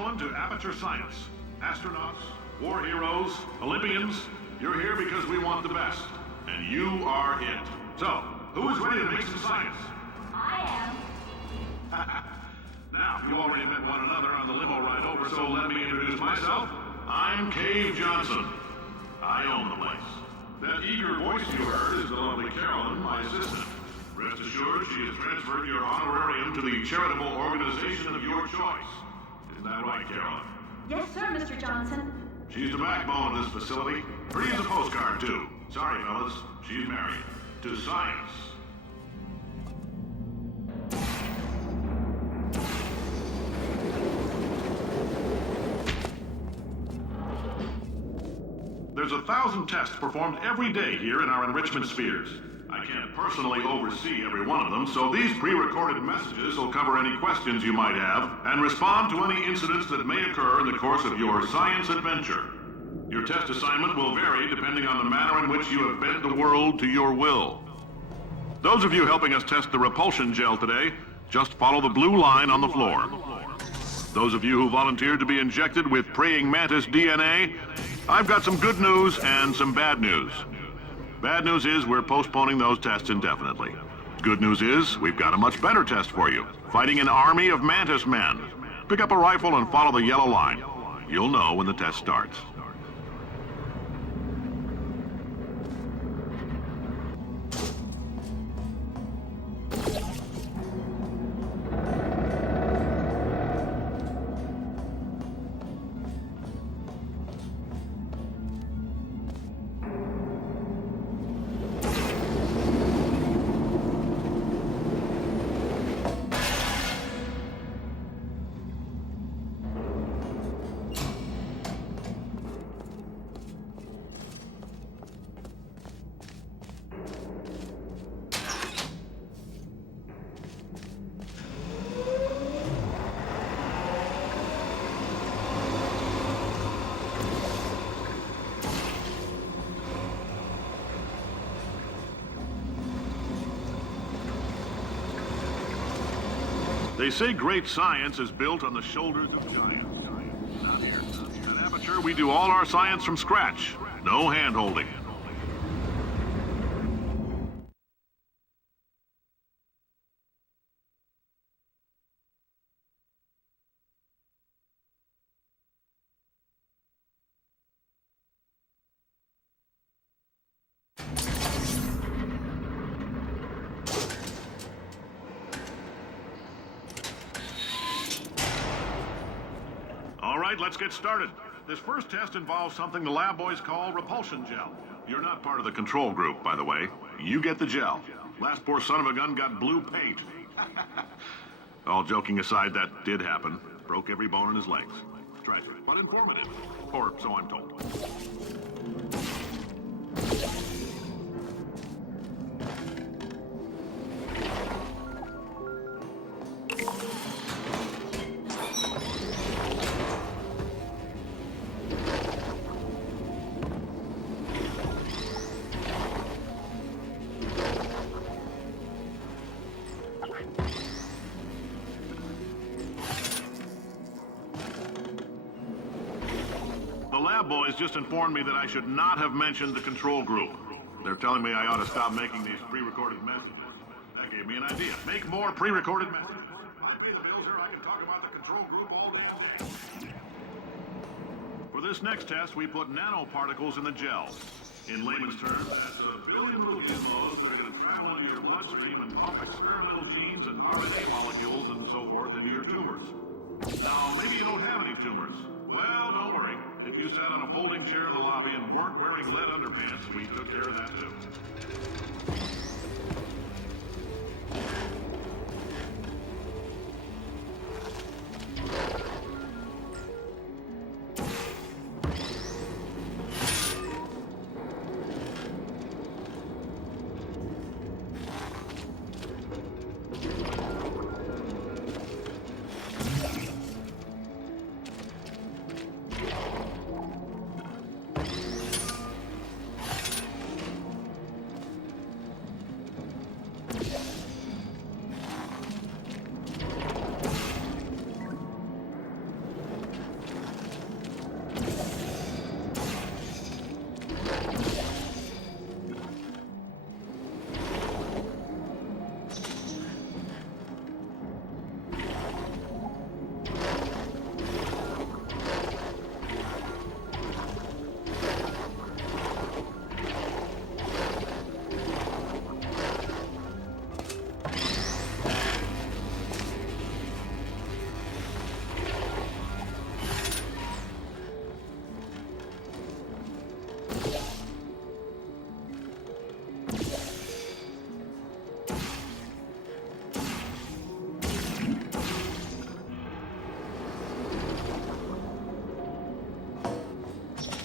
gentlemen, to Amateur Science. Astronauts, war heroes, Olympians, you're here because we want the best. And you are it. So, who is ready to make some science? I am. Now, you already met one another on the limo ride over, so let me introduce myself. I'm Cave Johnson. I own the place. That eager voice you heard is the lovely Carolyn, my assistant. Rest assured, she has transferred your honorarium to the charitable organization of your choice. Isn't that right, Carolyn? Yes, sir, Mr. Johnson. She's the backbone of this facility. Pretty as a postcard, too. Sorry, fellas. She's married. To science. There's 1,000 tests performed every day here in our enrichment spheres. I can't personally oversee every one of them, so these pre-recorded messages will cover any questions you might have and respond to any incidents that may occur in the course of your science adventure. Your test assignment will vary depending on the manner in which you have bent the world to your will. Those of you helping us test the repulsion gel today, just follow the blue line on the floor. Those of you who volunteered to be injected with praying mantis DNA, I've got some good news and some bad news. Bad news is we're postponing those tests indefinitely. Good news is we've got a much better test for you. Fighting an army of mantis men. Pick up a rifle and follow the yellow line. You'll know when the test starts. They say great science is built on the shoulders of giants. Not here. At Aperture, we do all our science from scratch. No hand-holding. Let's get started. This first test involves something the lab boys call repulsion gel. You're not part of the control group, by the way. You get the gel. Last poor son of a gun got blue paint. All joking aside, that did happen. Broke every bone in his legs. Tragic, but informative. Or so I'm told. Boys just informed me that I should not have mentioned the control group. They're telling me I ought to stop making these pre-recorded messages. That gave me an idea. Make more pre-recorded messages. I pay the bills here, I can talk about the control group all damn day. For this next test, we put nanoparticles in the gel. In layman's terms, that's a billion little gizmos that are going to travel into your bloodstream and pump experimental genes and RNA molecules and so forth into your tumors. Now, maybe you don't have any tumors. Well, don't worry. If you sat on a folding chair in the lobby and weren't wearing lead underpants, we took care of that too.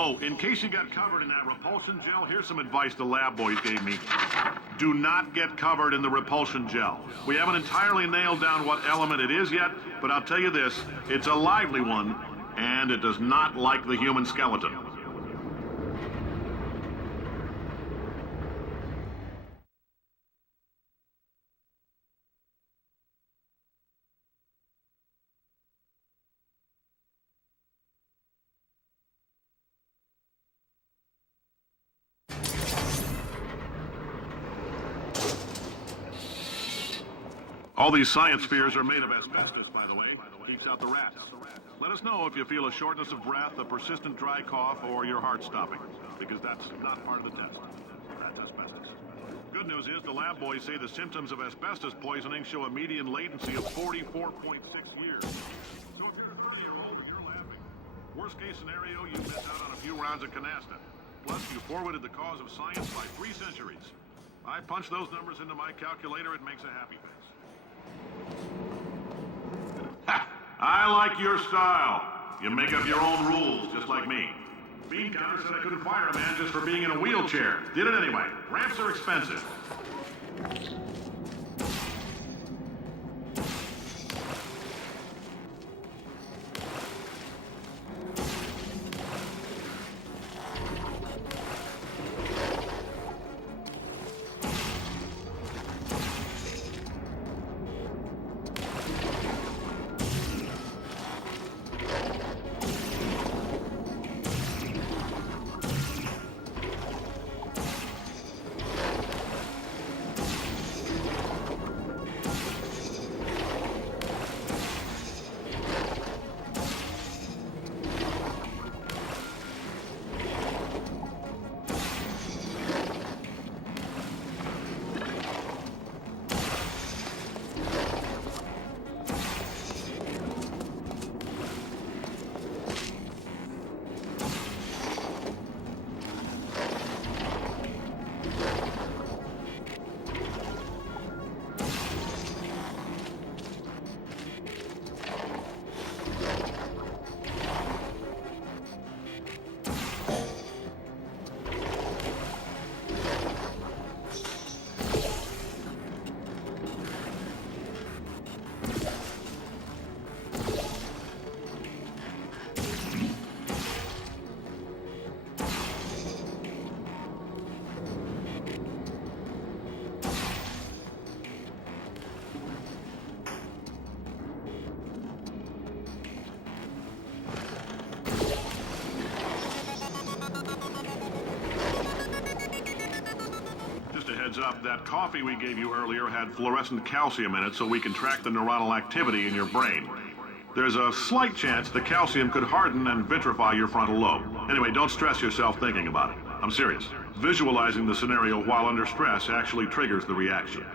Oh, in case you got covered in that repulsion gel, here's some advice the lab boys gave me. Do not get covered in the repulsion gel. We haven't entirely nailed down what element it is yet, but I'll tell you this, it's a lively one, and it does not like the human skeleton. All these science spheres are made of asbestos, by the way. Keeps out the rats. Let us know if you feel a shortness of breath, a persistent dry cough, or your heart stopping, because that's not part of the test. That's asbestos. Good news is the lab boys say the symptoms of asbestos poisoning show a median latency of 44.6 years. So if you're a 30-year-old and you're laughing, worst case scenario, you miss out on a few rounds of canasta. Plus, you forwarded the cause of science by 3 centuries. I punch those numbers into my calculator, it makes a happy face. I like your style. You make up your own rules, just like me. Bean Counter said I couldn't fire a man just for being in a wheelchair. Did it anyway. Ramps are expensive. Heads up, that coffee we gave you earlier had fluorescent calcium in it so we can track the neuronal activity in your brain. There's a slight chance the calcium could harden and vitrify your frontal lobe. Anyway, don't stress yourself thinking about it. I'm serious. Visualizing the scenario while under stress actually triggers the reaction.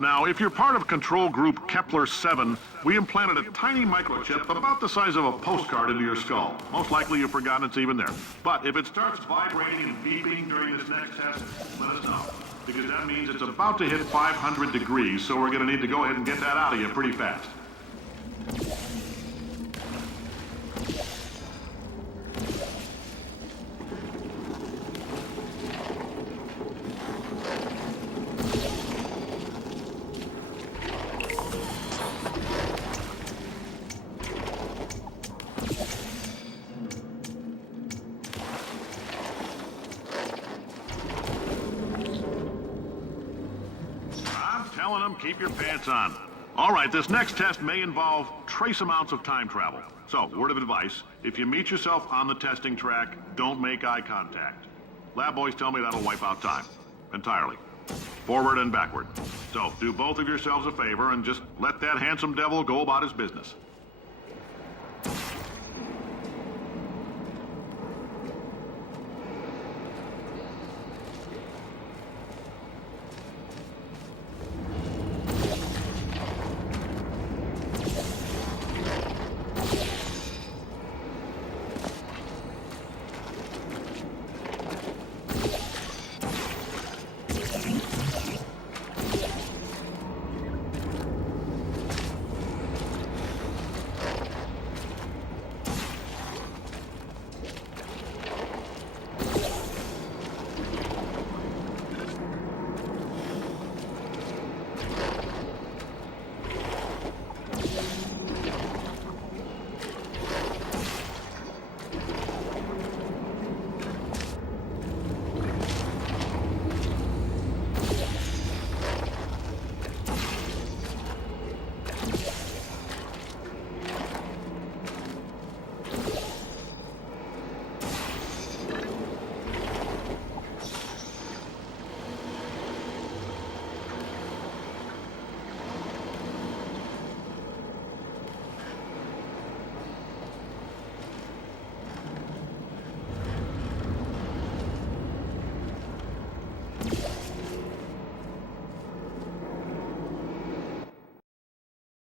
Now, if you're part of control group Kepler-7, we implanted a tiny microchip about the size of a postcard into your skull. Most likely you've forgotten it's even there. But if it starts vibrating and beeping during this next test, let us know. Because that means it's about to hit 500 degrees, so we're going to need to go ahead and get that out of you pretty fast. Telling them, keep your pants on. All right, this next test may involve trace amounts of time travel. So, word of advice, if you meet yourself on the testing track, don't make eye contact. Lab boys tell me that'll wipe out time. Entirely. Forward and backward. So, do both of yourselves a favor and just let that handsome devil go about his business.